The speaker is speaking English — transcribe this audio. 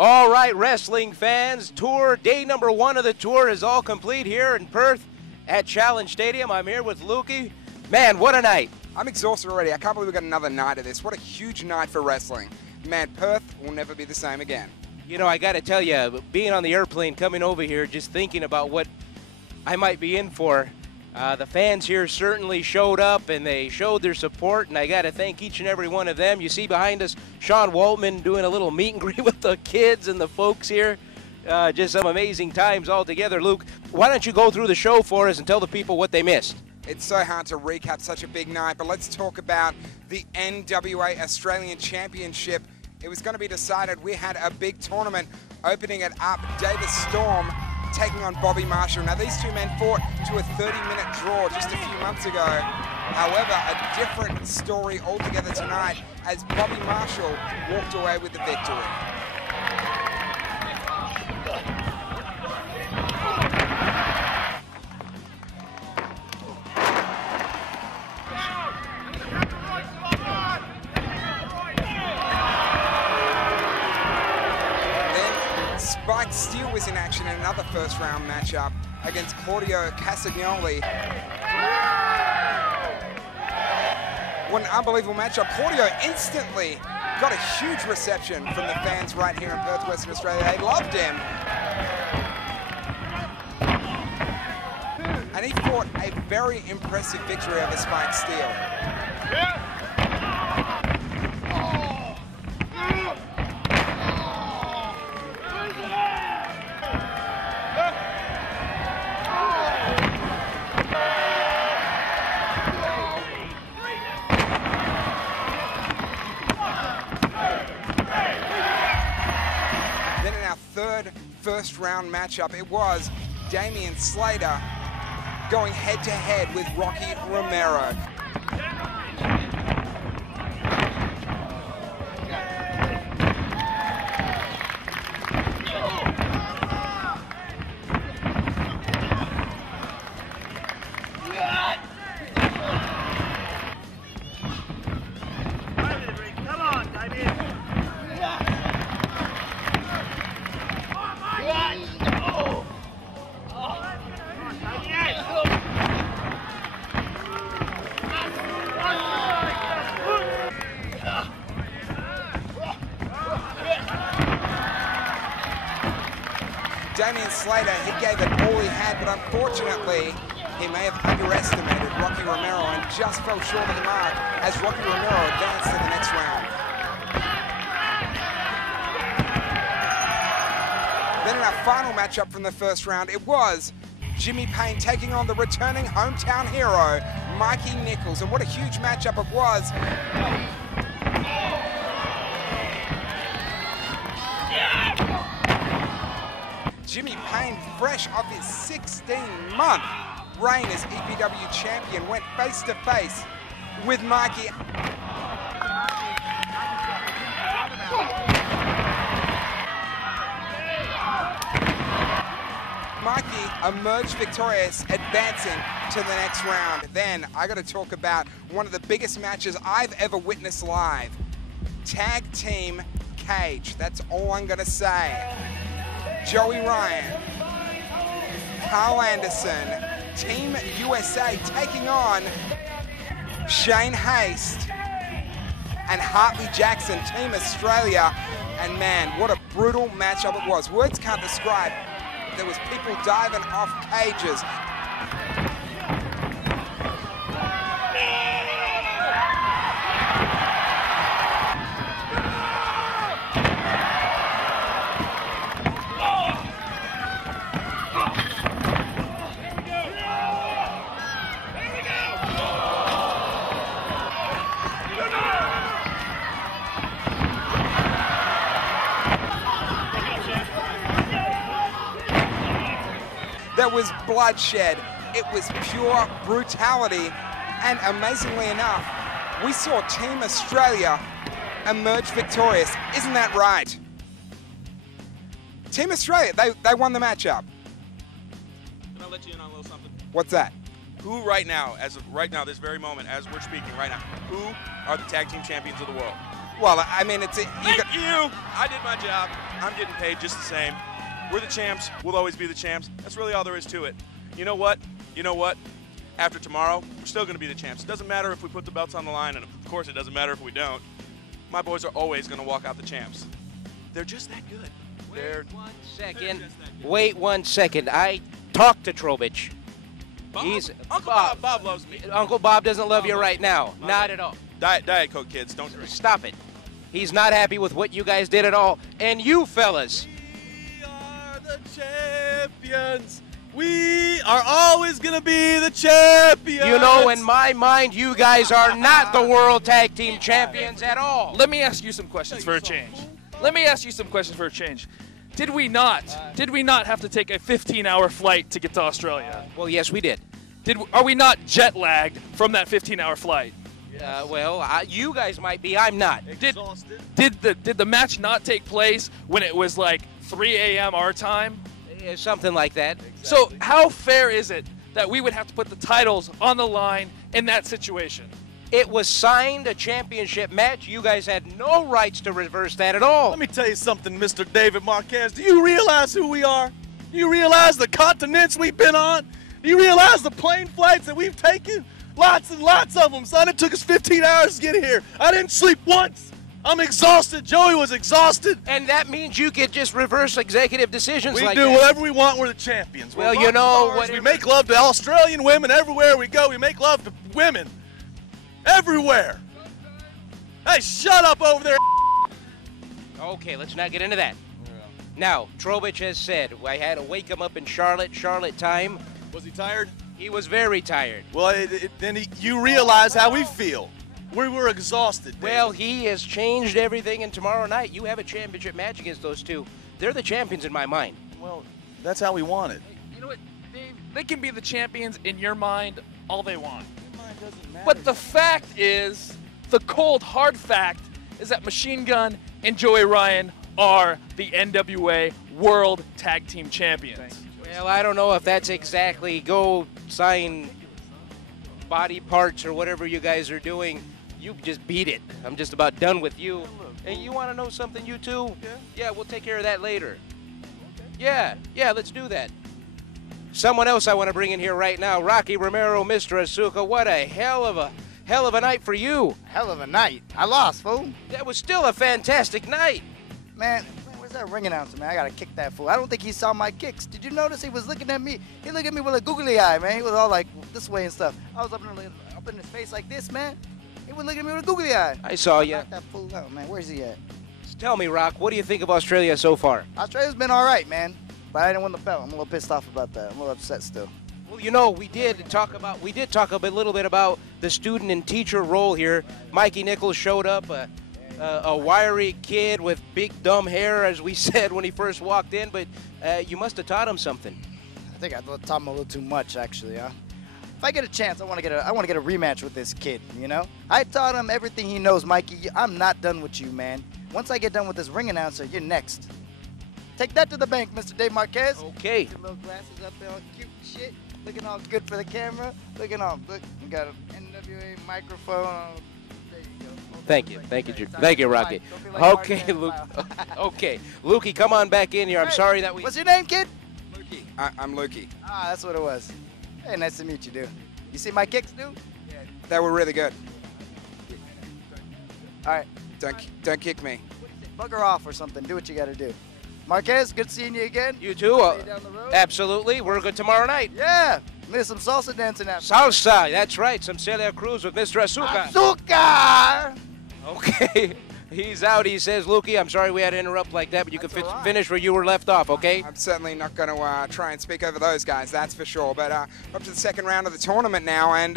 All right, wrestling fans, tour, day number 1 of the tour is all complete here in Perth at Challenge Stadium. I'm here with Lukey. Man, what a night. I'm exhausted already. I can't believe we got another night of this. What a huge night for wrestling. Man, Perth will never be the same again. You know, I got to tell you, being on the airplane coming over here, just thinking about what I might be in for, the fans here certainly showed up and they showed their support, and I got to thank each and every one of them. You see behind us Sean Waltman doing a little meet and greet with the kids and the folks here. Just some amazing times all together. Luke, why don't you go through the show for us and tell the people what they missed? It's so hard to recap such a big night, but let's talk about the NWA Australian Championship. It was going to be decided. We had a big tournament opening it up. Davis Storm taking on Bobby Marshall. Now, these two men fought to a 30-minute draw just a few months ago. However, a different story altogether tonight as Bobby Marshall walked away with the victory. Steele was in action in another first-round matchup against Claudio Castagnoli. What an unbelievable matchup. Claudio instantly got a huge reception from the fans right here in Perth, Western Australia. They loved him. And he fought a very impressive victory over Spike Steele. First-round matchup, it was Damian Slater going head-to-head with Rocky Romero. Damian Slater, he gave it all he had, but unfortunately, he may have underestimated Rocky Romero and just fell short of the mark as Rocky Romero advanced to the next round. Then in our final matchup from the first round, it was Jimmy Payne taking on the returning hometown hero, Mikey Nicholls, and what a huge matchup it was. Jimmy Payne, fresh off his 16-month reign as EPW champion, went face-to-face with Mikey. Mikey emerged victorious, advancing to the next round. Then I got to talk about one of the biggest matches I've ever witnessed live. Tag team cage. That's all I'm going to say. Joey Ryan, Karl Anderson, Team USA taking on Shane Haste and Hartley Jackson, Team Australia. And man, what a brutal matchup it was. Words can't describe. There was people diving off cages. There was bloodshed, it was pure brutality, and amazingly enough, we saw Team Australia emerge victorious. Isn't that right? Team Australia, they won the matchup. Can I let you in on a little something? What's that? Who right now, this very moment, as we're speaking right now, who are the tag team champions of the world? Well, I mean, Thank you. I did my job. I'm getting paid just the same. We're the champs. We'll always be the champs. That's really all there is to it. You know what? You know what? After tomorrow, we're still going to be the champs. It doesn't matter if we put the belts on the line, and of course it doesn't matter if we don't. My boys are always going to walk out the champs. They're just that good. Wait 1 second. I talked to Trobich. Bob? He's Uncle Bob loves me. Uncle Bob doesn't love you Bob right now. Bob Not loves at all. Diet Coke, kids. Don't drink. Stop it. He's not happy with what you guys did at all. And you fellas. We are the champions. We are always going to be the champions. You know, in my mind, you guys are not the World Tag Team Champions at all. Let me ask you some questions for a change. Did we not have to take a 15-hour flight to get to Australia? Well, yes, we did. Are we not jet lagged from that 15-hour flight? You guys might be. I'm not. Did the match not take place when it was like 3 a.m. our time? Yeah, something like that. So how fair is it that we would have to put the titles on the line in that situation? It was signed a championship match. You guys had no rights to reverse that at all. Let me tell you something, Mr. David Marquez. Do you realize who we are? Do you realize the continents we've been on? Do you realize the plane flights that we've taken? Lots and lots of them, son. It took us 15 hours to get here. I didn't sleep once. I'm exhausted. Joey was exhausted. And that means you could just reverse executive decisions We like do that. whatever we want. We're the champions. Well, We're you know, rock stars. We whatever- make love to Australian women everywhere we go. We make love to women everywhere. Hey, shut up over there. Okay, let's not get into that. Now, Trobich has said, I had to wake him up in Charlotte time. Was he tired? He was very tired. Well, you realize how we feel. We were exhausted, Dave. Well, he has changed everything, and tomorrow night you have a championship match against those two. They're the champions in my mind. Well, that's how we want it. You know what, Dave? They can be the champions in your mind all they want. But the fact is, the cold, hard fact is that Machine Gun and Joey Ryan are the NWA World Tag Team Champions. Well, I don't know if that's exactly go sign body parts or whatever you guys are doing. You just beat it. I'm just about done with you. And you want to know something, you two? Yeah, we'll take care of that later. Yeah, let's do that. Someone else I want to bring in here right now, Rocky Romero, Mr. Asuka. What a hell of a night for you. Hell of a night. I lost, fool. That was still a fantastic night. Man, where's that ring announcer, man? I gotta kick that fool. I don't think he saw my kicks. Did you notice he was looking at me? He looked at me with a googly eye, man. He was all like this way and stuff. I was up in his face like this, man. He was looking at me with a googly eye. I saw you. Knock that fool out, man. Where's he at? Tell me, Rock, what do you think of Australia so far? Australia's been all right, man. But I didn't win the belt. I'm a little pissed off about that. I'm a little upset still. Well, you know, we did talk a little bit about the student and teacher role here. Mikey Nicholls showed up, a wiry kid with big dumb hair, as we said when he first walked in. But you must have taught him something. I think I taught him a little too much, actually, huh? If I get a chance, I want to get a rematch with this kid, you know? I taught him everything he knows, Mikey. I'm not done with you, man. Once I get done with this ring announcer, you're next. Take that to the bank, Mr. Dave Marquez. Okay. Your little glasses up there all cute and shit. Looking all good for the camera. Look, you got an NWA microphone. There you go. Thank you, Rocky. Okay, Luke. Okay, Lukey, come on back in here. I'm sorry that we. What's your name, kid? Lukey. I'm Lukey. Ah, that's what it was. Hey, nice to meet you, dude. You see my kicks, dude? Yeah. They were really good. All right. Don't kick me. Bugger off or something. Do what you got to do. Marquez, good seeing you again. You too. See you down the road. Absolutely. We're good tomorrow night. Yeah. Miss some salsa dancing after. Salsa. That's right. Some Celia Cruz with Mr. Asuka. Azúcar! Okay. He's out. He says, Lukey, I'm sorry we had to interrupt like that, but you can right. finish where you were left off, okay? I'm certainly not going to try and speak over those guys, that's for sure. But up to the second round of the tournament now, and